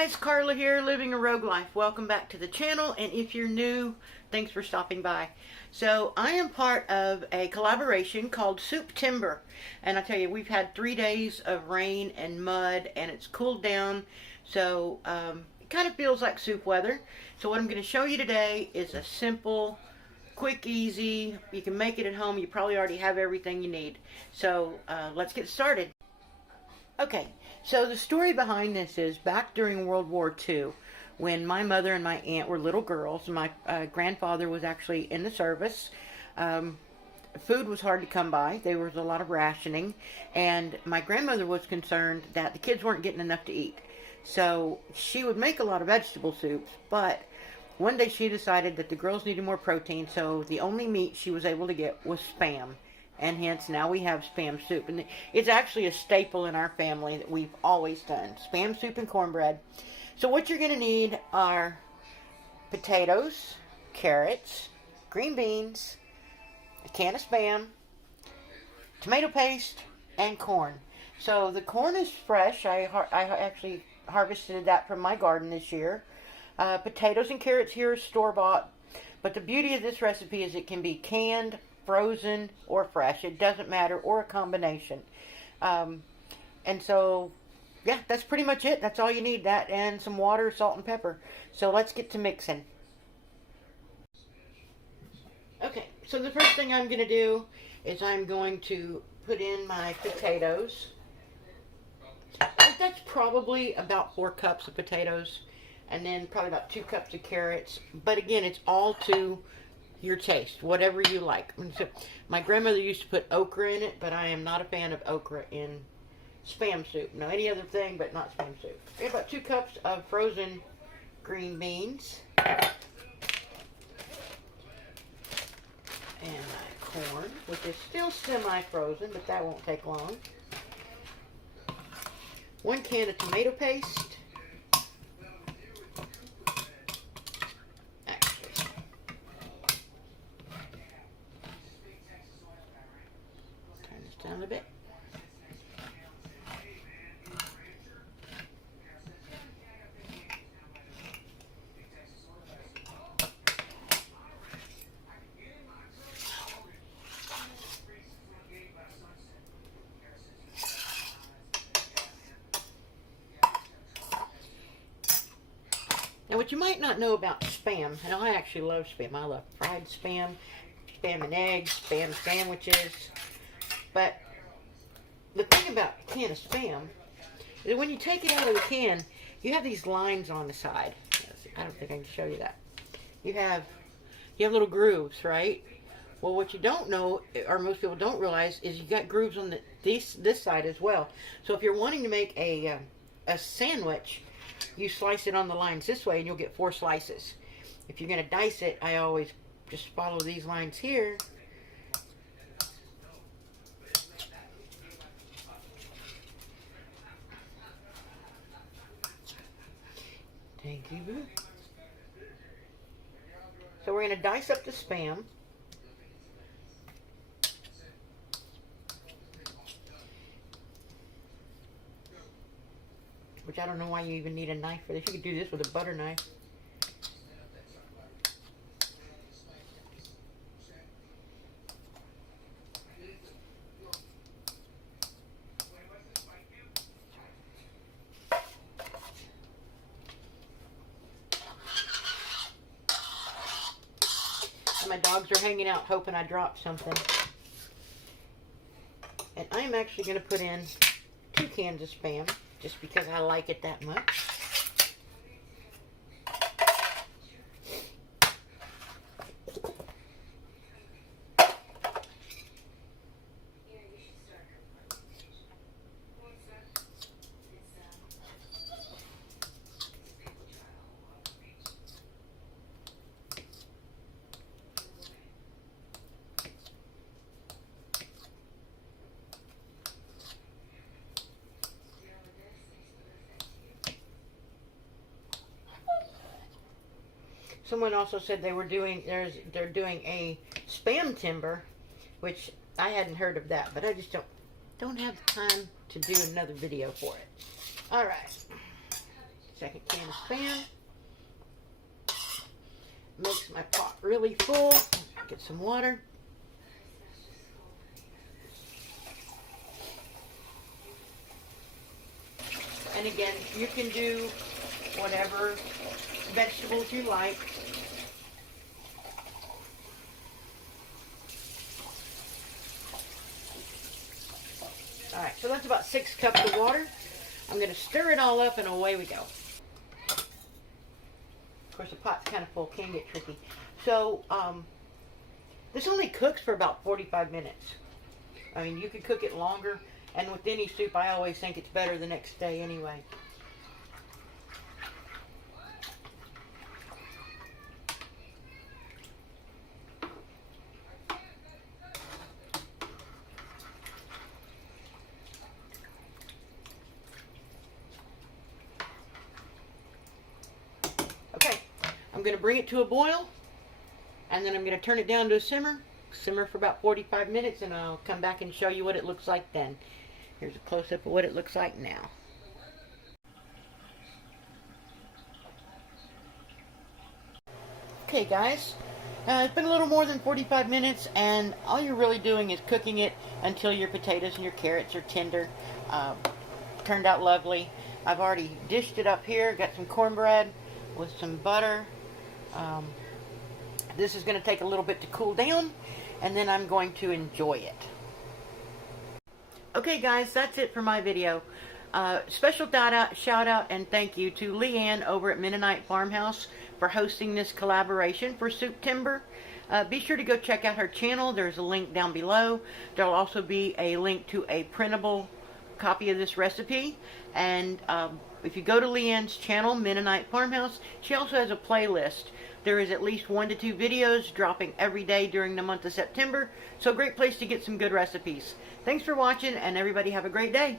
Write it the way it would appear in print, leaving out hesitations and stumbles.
guys, Carla here, living a rogue life. Welcome back to the channel, and if you're new, thanks for stopping by. So I am part of a collaboration called Souptember, and I tell you, we've had 3 days of rain and mud, and it's cooled down, so it kind of feels like soup weather. So what I'm going to show you today is a simple, quick, easy, you can make it at home. You probably already have everything you need. So let's get started. Okay, so the story behind this is back during World War II, when my mother and my aunt were little girls. My grandfather was actually in the service. Food was hard to come by. There was a lot of rationing, and my grandmother was concerned that the kids weren't getting enough to eat. So she would make a lot of vegetable soups, but one day she decided that the girls needed more protein, so the only meat she was able to get was Spam. And hence, now we have Spam soup. And it's actually a staple in our family that we've always done. Spam soup and cornbread. So what you're going to need are potatoes, carrots, green beans, a can of Spam, tomato paste, and corn. So the corn is fresh. I actually harvested that from my garden this year. Potatoes and carrots here are store-bought. But the beauty of this recipe is it can be canned, frozen, or fresh. It doesn't matter, or a combination. And so, yeah, that's pretty much it. That's all you need, that and some water, salt, and pepper. So let's get to mixing. Okay, so the first thing I'm going to do is I'm going to put in my potatoes. That's probably about 4 cups of potatoes, and then probably about 2 cups of carrots. But again, it's all to your taste, whatever you like. So my grandmother used to put okra in it, but I am not a fan of okra in Spam soup. No, any other thing, but not Spam soup. We have about 2 cups of frozen green beans. And my corn, which is still semi-frozen, but that won't take long. 1 can of tomato paste. Down a bit. Now, what you might not know about Spam, and I actually love Spam. I love fried Spam, Spam and eggs, Spam sandwiches. But the thing about a can of Spam is that when you take it out of the can, you have these lines on the side. I don't think I can show you that. You have little grooves, right? Well, what you don't know, or most people don't realize, is you got grooves on this side as well. So if you're wanting to make a sandwich, you slice it on the lines this way, and you'll get 4 slices. If you're going to dice it, I always just follow these lines here. Thank you. So we're going to dice up the Spam. Which I don't know why you even need a knife for this. You could do this with a butter knife. My dogs are hanging out hoping I drop something. And I'm actually going to put in 2 cans of Spam just because I like it that much. Someone also said they're doing a Spamtember, which I hadn't heard of that, but I just don't have time to do another video for it. All right. second can of Spam. Makes my pot really full. Get some water. And again, you can do whatever vegetables you like. Alright, so that's about 6 cups of water. I'm going to stir it all up and away we go. Of course, the pot's kind of full, can get tricky. So, this only cooks for about 45 minutes. I mean, you could cook it longer. And with any soup, I always think it's better the next day anyway. Okay, I'm going to bring it to a boil, and then I'm going to turn it down to a simmer for about 45 minutes, and I'll come back and show you what it looks like then. Here's a close-up of what it looks like now. Okay guys, it's been a little more than 45 minutes, and all you're really doing is cooking it until your potatoes and your carrots are tender. Turned out lovely. I've already dished it up here, got some cornbread with some butter. This is going to take a little bit to cool down, and then I'm going to enjoy it. Okay guys, that's it for my video. Special shout out and thank you to Leanne over at Mennonite Farmhouse for hosting this collaboration for Souptember. Be sure to go check out her channel. There's a link down below. There'll also be a link to a printable copy of this recipe. And if you go to Leanne's channel, Mennonite Farmhouse, she also has a playlist. There is at least 1 to 2 videos dropping every day during the month of September. So a great place to get some good recipes. Thanks for watching, and everybody have a great day.